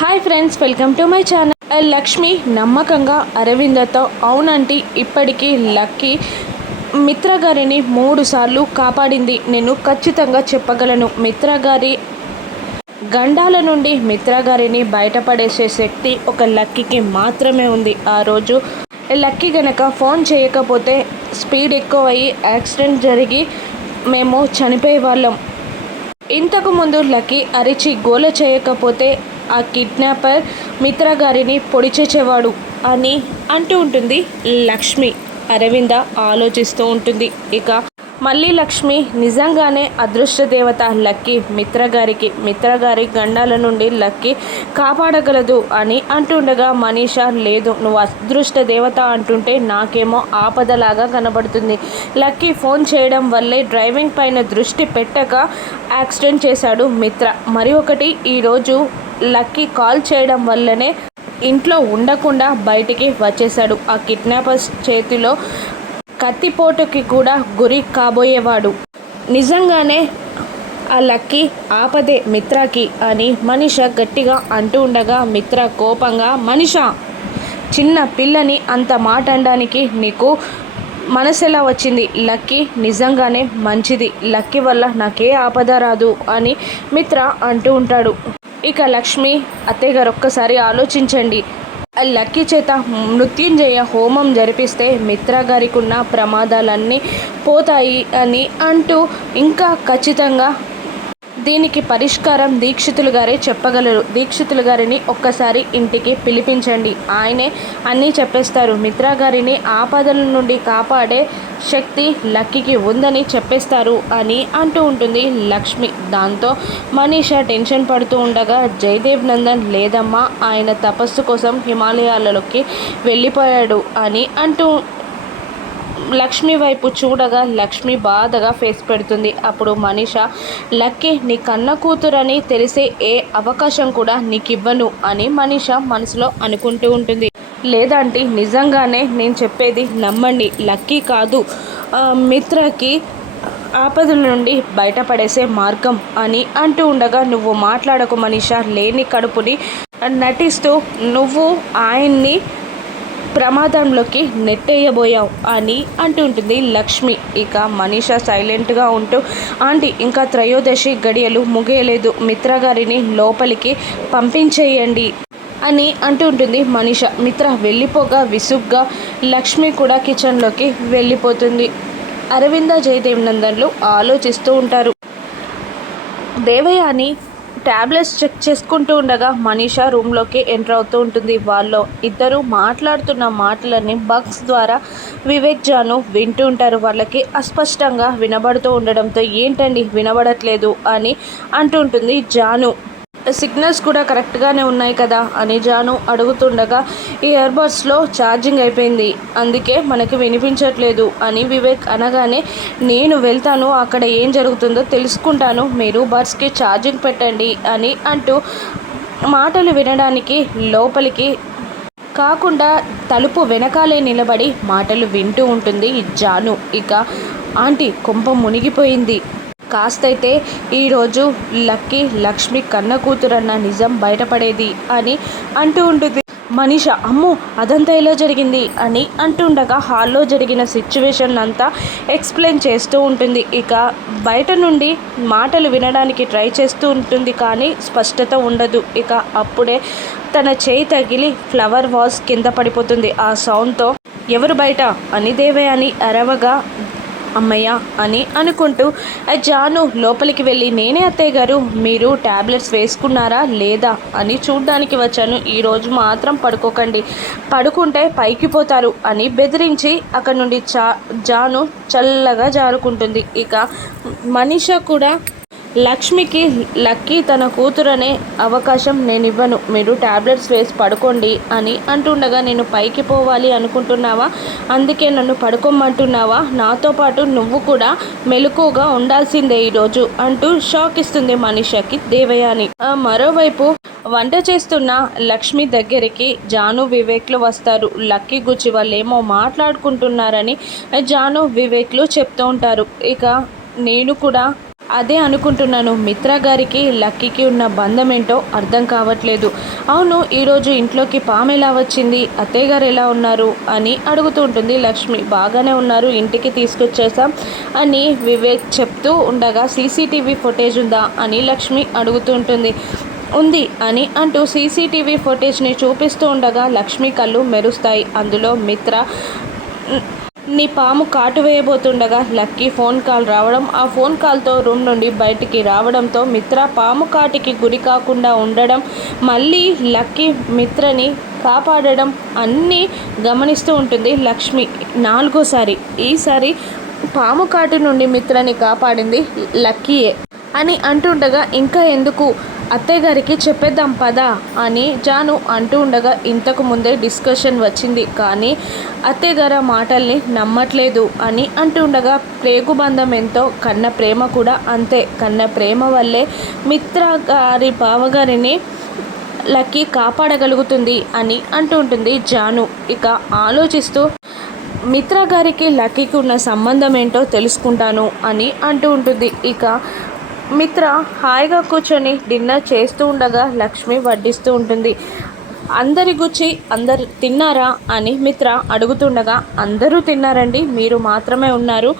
Hi friends welcome to my channel. Lakshmi నమ్మకంగా అరవిందతో అవునంటే ఇప్పటికీ లక్కీ మిత్ర గారిని మూడుసార్లు కాపాడింది. నేను ఖచ్చితంగా చెప్పగలను. మిత్ర గారి గండాల నుండి మిత్ర గారిని బయటపడేసే శక్తి ఒక లక్కీకి మాత్రమే ఉంది. ఆ రోజు లక్కీ గనక ఫోన్ చేయకపోతే స్పీడ్ ఎక్కువయ్యి యాక్సిడెంట్ జరిగి మేము చనిపోయే వాళ్ళం ఇంతకుముందు లక్కీ అరిచి గోల చేయకపోతే ఆ కిడ్నాపర్ మిత్ర గారిని పొడి చేసేవాడు అని అంటూ ఉంటుంది. లక్ష్మి అరవింద ఆలోచిస్తూ ఉంటుంది. ఇక మళ్ళీ లక్ష్మి నిజంగానే అదృష్ట దేవత లక్కీ మిత్ర గారికి మిత్ర గారి గండాల నుండి లక్కీ కాపాడగలదు అని అంటుండగా మనీషా లేదు నువ్వు అదృష్ట దేవత అంటుంటే నాకేమో ఆపదలాగా కనబడుతుంది. లక్కీ ఫోన్ చేయడం వల్లే డ్రైవింగ్ పైన దృష్టి పెట్టక యాక్సిడెంట్ చేశాడు మిత్ర. మరి ఒకటి ఈరోజు లక్కీ కాల్ చేయడం వల్లనే ఇంట్లో ఉండకుండా బయటికి వచ్చేశాడు. ఆ కిడ్నాపర్స్ చేతిలో కత్తిపోటుకి కూడా గురి కాబోయేవాడు. నిజంగానే ఆ లక్కీ ఆపదే మిత్రకి అని మనిష గట్టిగా అంటూ ఉండగా మిత్ర కోపంగా మనిష చిన్న పిల్లని అంత మాట అనడానికి నీకు మనసు ఎలా వచ్చింది? లక్కీ నిజంగానే మంచిది. లక్కీ వల్ల నాకే ఆపద రాదు అని మిత్ర అంటూ ఉంటాడు. ఇక లక్ష్మి అత్తయ్య గారు ఒక్కసారి ఆలోచించండి. లక్కీ చేత మృత్యుంజయ హోమం జరిపిస్తే మిత్ర గారికి ఉన్న ప్రమాదాలన్నీ పోతాయి అని అంటూ ఇంకా ఖచ్చితంగా దీనికి పరిష్కారం దీక్షితులు గారే చెప్పగలరు. దీక్షితులు గారిని ఒక్కసారి ఇంటికి పిలిపించండి. ఆయనే అన్నీ చెప్పేస్తారు. మిత్రా గారిని ఆపదల నుండి కాపాడే శక్తి లక్కీకి ఉందని చెప్పేస్తారు అని అంటూ ఉంటుంది లక్ష్మి. దాంతో మనీషా టెన్షన్ పడుతూ ఉండగా జయదేవ్ నందన్ లేదమ్మా ఆయన తపస్సు కోసం హిమాలయాలలోకి వెళ్ళిపోయాడు అని అంటూ లక్ష్మి వైపు చూడగా లక్ష్మి బాధగా ఫేస్ పెడుతుంది. అప్పుడు మనీష లక్కీ నీ కన్న కూతురని తెలిసే ఏ అవకాశం కూడా నీకు ఇవ్వను అని మనీష మనసులో అనుకుంటూ ఉంటుంది. లేదంటే నిజంగానే నేను చెప్పేది నమ్మండి. లక్కీ కాదు. మిత్రకి ఆపదల నుండి బయటపడేసే మార్గం అని అంటూ ఉండగా నువ్వు మాట్లాడకు మనిష. లేని కడుపుని నటిస్తూ నువ్వు ఆయన్ని ప్రమాదంలోకి నెట్టేయబోయావు అని అంటుంటుంది లక్ష్మి. ఇక మనీష సైలెంట్గా ఉంటూ ఆంటీ ఇంకా త్రయోదశి గడియలు ముగియలేదు. మిత్ర గారిని లోపలికి పంపించేయండి అని అంటుంటుంది మనీష. మిత్ర వెళ్ళిపోగా విసుగ్గా లక్ష్మి కూడా కిచెన్లోకి వెళ్ళిపోతుంది. అరవింద జయదేవ్ నందన్లు ఆలోచిస్తూ ఉంటారు. దేవయాని ట్యాబ్లెట్స్ చెక్ చేసుకుంటూ ఉండగా మనీషా రూమ్లోకి ఎంటర్ అవుతూ ఉంటుంది. వాళ్ళు ఇద్దరు మాట్లాడుతున్న మాటలన్నీ బగ్స్ ద్వారా వివేక్ జాను వింటూ ఉంటారు. వాళ్ళకి అస్పష్టంగా వినబడుతూ ఉండడంతో ఏంటండి? వినబడట్లేదు అని అంటుంటుంది జాను. సిగ్నల్స్ కూడా కరెక్ట్గానే ఉన్నాయి కదా అని జాను అడుగుతుండగా ఈ ఇయర్బడ్స్లో ఛార్జింగ్ అయిపోయింది. అందుకే మనకి వినిపించట్లేదు అని వివేక్ అనగానే నేను వెళ్తాను. అక్కడ ఏం జరుగుతుందో తెలుసుకుంటాను. మీరు బడ్స్కి ఛార్జింగ్ పెట్టండి అని అంటూ మాటలు వినడానికి లోపలికి కాకుండా తలుపు వెనకాలే నిలబడి మాటలు వింటూ ఉంటుంది జాను. ఇక ఆంటీ కొంప మునిగిపోయింది. కాస్తైతే ఈరోజు లక్కీ లక్ష్మి కన్న కూతురన్న నిజం బయటపడేది అని అంటూ ఉంటుంది మనీష అమ్మో అదంతా ఎలా జరిగింది అని అంటుండగా హాల్లో జరిగిన సిచ్యువేషన్ అంతా ఎక్స్ప్లెయిన్ చేస్తూ ఉంటుంది. ఇక బయట నుండి మాటలు వినడానికి ట్రై చేస్తూ ఉంటుంది కానీ స్పష్టత ఉండదు. ఇక అప్పుడే తన చేయి తగిలి ఫ్లవర్ వాస్ కింద పడిపోతుంది. ఆ సౌండ్తో ఎవరు బయట? అని దేవే అని అరవగా అమ్మయ్య అని అనుకుంటూ జాను లోపలికి వెళ్ళి నేనే అత్తయ్య గారు మీరు ట్యాబ్లెట్స్ వేసుకున్నారా లేదా అని చూడ్డానికి వచ్చాను. ఈరోజు మాత్రం పడుకోకండి. పడుకుంటే పైకి పోతారు అని బెదిరించి అక్కడ నుండి చా జాను చల్లగా జారుకుంటుంది. ఇక మనిష కూడా లక్ష్మికి లక్కీ తన కూతురనే అవకాశం నేను ఇవ్వను మీరు ట్యాబ్లెట్స్ వేసి పడుకోండి అని అంటుండగా నేను పైకి పోవాలి అనుకుంటున్నావా? అందుకే నన్ను పడుకోమంటున్నావా? నాతో పాటు నువ్వు కూడా మెలకుగా ఉండాల్సిందే ఈరోజు అంటూ షాక్ ఇస్తుంది మనీషాకి దేవయాని. మరోవైపు వంట చేస్తున్న లక్ష్మి దగ్గరికి జాను వివేక్లు వస్తారు. లక్కీ గుచ్చి వాళ్ళు ఏమో మాట్లాడుకుంటున్నారని జాను వివేక్లు చెప్తూ ఉంటారు. ఇక నేను కూడా అదే అనుకుంటున్నాను. మిత్ర గారికి లక్కీకి ఉన్న బంధం ఏంటో అర్థం కావట్లేదు. అవును ఈరోజు ఇంట్లోకి పాము ఎలా వచ్చింది? అత్తయ్య గారు ఎలా ఉన్నారు? అని అడుగుతూ ఉంటుంది లక్ష్మి. బాగానే ఉన్నారు ఇంటికి తీసుకొచ్చేసాం అని వివేక్ చెప్తూ ఉండగా సీసీటీవీ ఫుటేజ్ ఉందా? అని లక్ష్మి అడుగుతూ ఉంటుంది. ఉంది అని అంటూ సీసీటీవీ ఫుటేజ్ని చూపిస్తూ ఉండగా లక్ష్మి కళ్ళు మెరుస్తాయి. అందులో మిత్ర నీ పాము కాటు వేయబోతుండగా లక్కీ ఫోన్ కాల్ రావడం ఆ ఫోన్ కాల్తో రూమ్ నుండి బయటికి రావడంతో మిత్ర పాము కాటికి గురి కాకుండా ఉండడం మళ్ళీ లక్కీ మిత్రని కాపాడడం అన్నీ గమనిస్తూ ఉంటుంది లక్ష్మి. నాలుగోసారి ఈసారి పాము కాటు నుండి మిత్రని కాపాడింది లక్కీయే అని అంటుండగా ఇంకా ఎందుకు? అత్తయ్య గారికి చెప్పేద్దాం పదా అని జాను అంటూ ఉండగా ఇంతకు ముందే డిస్కషన్ వచ్చింది. కానీ అత్తయ్య గారు ఆ మాటల్ని నమ్మట్లేదు అని అంటూ ఉండగా ప్రేగు బంధం ఎంతో కన్న ప్రేమ కూడా అంతే. కన్న ప్రేమ వల్లే మిత్ర గారి బావగారిని లక్కీ కాపాడగలుగుతుంది అని అంటూ ఉంటుంది జాను. ఇక ఆలోచిస్తూ మిత్ర గారికి లక్కీకి ఉన్న సంబంధం ఏంటో తెలుసుకుంటాను అని అంటూ ఉంటుంది. ఇక మిత్ర హాయిగా కూర్చొని డిన్నర్ చేస్తూ ఉండగా లక్ష్మి వడ్డిస్తూ ఉంటుంది. అందరి గుచ్చి అందరు తిన్నారా అని మిత్ర అడుగుతుండగా అందరూ తిన్నారండి మీరు మాత్రమే ఉన్నారు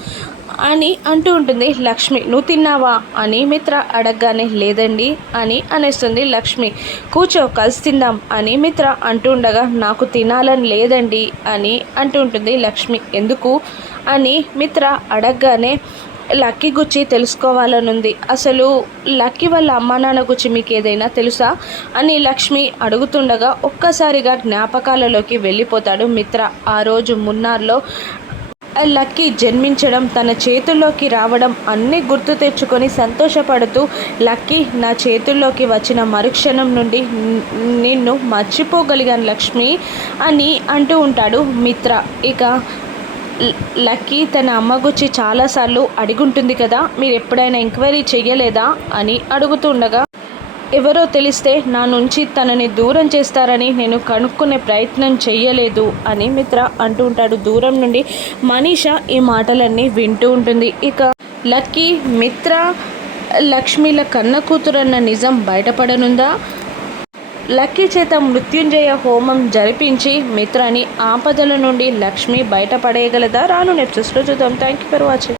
అని అంటూ ఉంటుంది లక్ష్మి. నువ్వు తిన్నావా అని మిత్ర అడగగానే లేదండి అని అనేస్తుంది లక్ష్మి. కూర్చో కలిసి తిందాం అని మిత్ర అంటూ ఉండగా నాకు తినాలని లేదండి అని అంటూ ఉంటుంది లక్ష్మి. ఎందుకు అని మిత్ర అడగగానే లక్కీ గుచ్చి తెలుసుకోవాలనుంది అసలు లక్కీ వాళ్ళ అమ్మా నాన్న గుచ్చి మీకు ఏదైనా తెలుసా? అని లక్ష్మి అడుగుతుండగా ఒక్కసారిగా జ్ఞాపకాలలోకి వెళ్ళిపోతాడు మిత్ర. ఆ రోజు మున్నార్లో లక్కీ జన్మించడం తన చేతుల్లోకి రావడం అన్నీ గుర్తు తెచ్చుకొని సంతోషపడుతూ లక్కీ నా చేతుల్లోకి వచ్చిన మరుక్షణం నుండి నిన్ను మర్చిపోగలిగాను లక్ష్మి అని అంటూ ఉంటాడు మిత్ర. ఇక లక్కీ తన అమ్మ గురించి చాలాసార్లు అడిగుంటుంది కదా మీరు ఎప్పుడైనా ఎంక్వైరీ చేయలేదా అని అడుగుతుండగా ఎవరో తెలిస్తే నా నుంచి తనని దూరం చేస్తారని నేను కనుక్కునే ప్రయత్నం చేయలేదు అని మిత్ర అంటూ ఉంటాడు. దూరం నుండి మనీష ఈ మాటలన్నీ వింటూ ఉంటుంది. ఇక లక్కీ మిత్ర లక్ష్మిల కన్న కూతురన్న నిజం బయటపడనుందా? లక్కీ చేత మృత్యుంజయ హోమం జరిపించి మిత్రాని ఆపదల నుండి లక్ష్మి బయటపడేయగలదా? రాను నెప్సెస్లో చూద్దాం. Thank you for watching